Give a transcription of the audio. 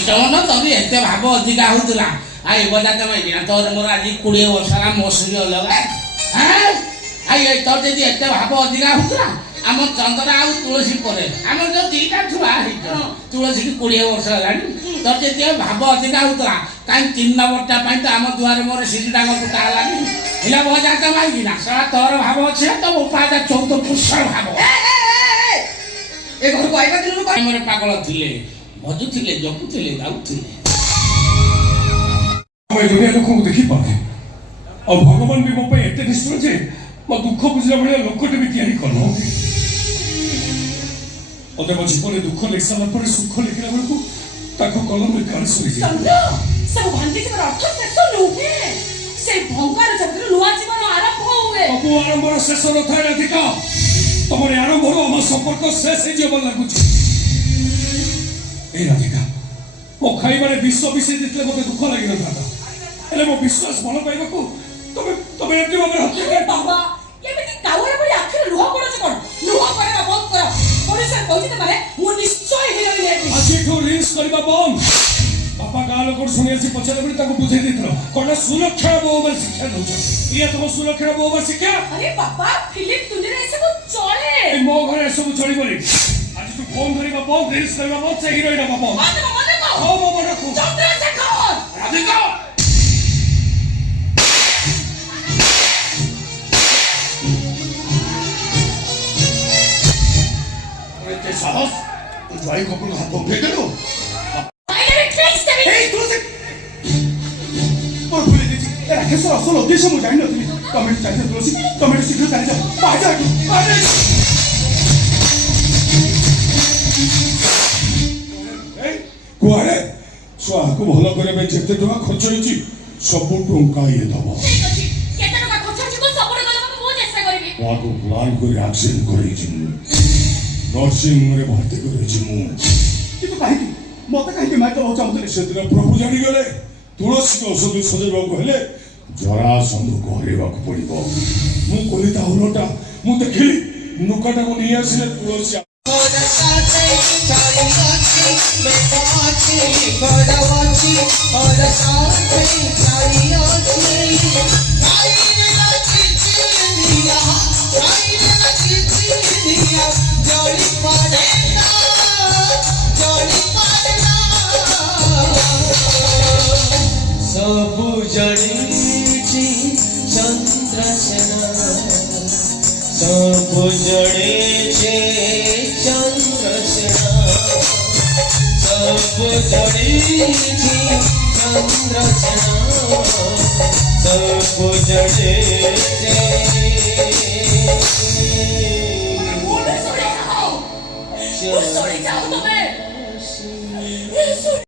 stone ତୋର ଏତେ ଭାବ ଅଧିକା ହଉଥିଲା ଆଉ ଏ ବଜା ତମେ ତୋର ମୋର ଆଜି 20 ବର୍ଷ ହେଲା ମସୁରୀ ଅଲଗା ଆଉ ତୋର ଯଦି ଏତେ ଭାବ ଅଧିକା ହଉଥିଲା ଆମ ଚନ୍ଦନ ଆଉ ତୁଳସୀ ପରେ ଆମର ଯୋଉ ଦିଟା ଛୁଆ ହେଇଛ ତୁଳସୀ 20 ବର୍ଷ ହେଲାଣି ତୋର ଯଦି ଭାବ ଅଧିକା ହଉଥିଲା କାହିଁ 3 ନମ୍ବରଟା ପାଇଁ ତ ଆମ ଦୁଆରେ ମୋର ସିରି ଡାଙ୍ଗ ଫୁଟା ହେଲାନି ହେଲା ବଜା ତମେ ଆଇକିନା ସେଟା ତୋର ଭାବ ଅଛି ତ ଉପାୟ 14 ପୁରୁଷ ଭାବ ଏ ଘରକୁ ଆଇବା ଦିନରୁ ଆମର ପାଗଳ ଥିଲେ ଭଜୁଥିଲେ ଜପୁଥିଲେ ଗାଉଥିଲେ मैं दुनिया लोक देखी पाए और भगवान भी मो एत निष्ठुर जे मो दुख बुझला भाई लोकटे भी तैयारी कर मत मो जीवन दुख लिख सारा पर सुख लिखला बेलू ताको कलम में कान सुनी सब भांडी के अर्थ शेष नुहे से भंगार जगत नुआ जीवन आरंभ हुए सब आरंभ शेष न था राधिका तुम आरंभ आम संपर्क शेष हो लगुच ए राधिका मो खाइबारे विश्व विषय देते मत दुख लगी न था एले मो विश्वास भल पाइबा को तबे एति बाबा हत्या कर बाबा केमिति कावरे पड़ी आखिर लुह पड़छ कोन लुह करे बंद कर पुलिस कहिते माने मु निश्चय हिरोइन हेबी আজি ठो रिस्क करबा बम बापा गाँ लोक सुनी आसी पचारे बड़ी ताको बुझे देथरो कोना सुरक्षा बोबर शिक्षा दउछ ये तुम सुरक्षा बोबर शिक्षा अरे बाबा फिल्म दुनिया ऐसे को चले ए मो घरे सब चली बोली आज तू फोन करबा बम रिस्क करबा बम से हिरोइन बाबा माने को हो बाबा रखो चंद्रशेखर राधिका साहस तू ज्वाई कपूर का हाथ उठे करो फाइनली ट्रेस देबी ए तू से और भूल दीजिए ए राकेश असल उद्देश्य मु जानि नथि कमेंट चाहिए तुलसी कमेंट शीघ्र चली जा बाजा बाजा ए कुआरे छुआ को भलो करे बे जेते टका खर्च होची सब टंका ये दबो ठीक अछि केते टका खर्च अछि को सबरे गले मु चेष्टा करबी वाको प्लान कर एक्शन करे छी नर्सिंग रे भर्ती करे छी मु कितो काहे की मते काहे की माइक हो चाहते सेदिन प्रभु जानि गले तुलसी को औषध सजेबा को हेले जरा संदु कहरेबा को पड़िबो मु कोलिता उलटा मु देखिली नुकाटा को नहीं आसिले तुलसी सबु जड़ी चंद्रसेना सबु जड़ी चंद्रसेना सबु जड़ी चंद्रसेना सबु जड़ी सोरे जाओ तुम्हें